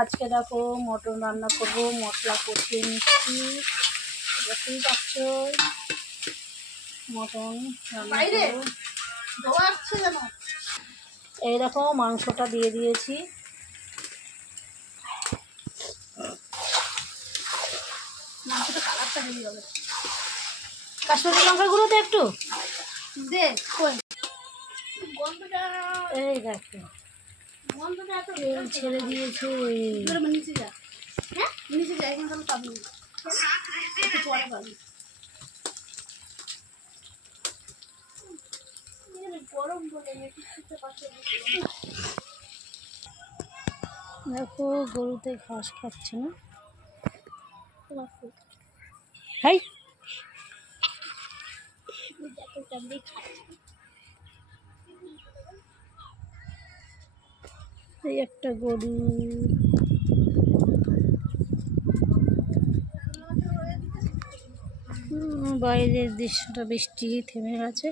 আজকে দেখো মটন রান্না করব, মশলা কষিয়ে নিচ্ছি। দেখতেই পাচ্ছ মটন রান্না করব। এই দেখো মাংসটা দিয়ে দিয়েছি। মাংসটা কালারটা হেভি হবে। কাশ্মীরি লঙ্কা গুঁড়ো তো একটু দে। এই দেখো তেল ছেড়ে দিয়েছে। নিচে যা, হ্যাঁ নিচে যা, এখন তাহলে পাবি পরে পাবি। গরম বলে দেখো গরুতে ঘাস খাচ্ছে না। হাই এই একটা গরু। বাইরের দৃশ্যটা বৃষ্টি থেমে গেছে।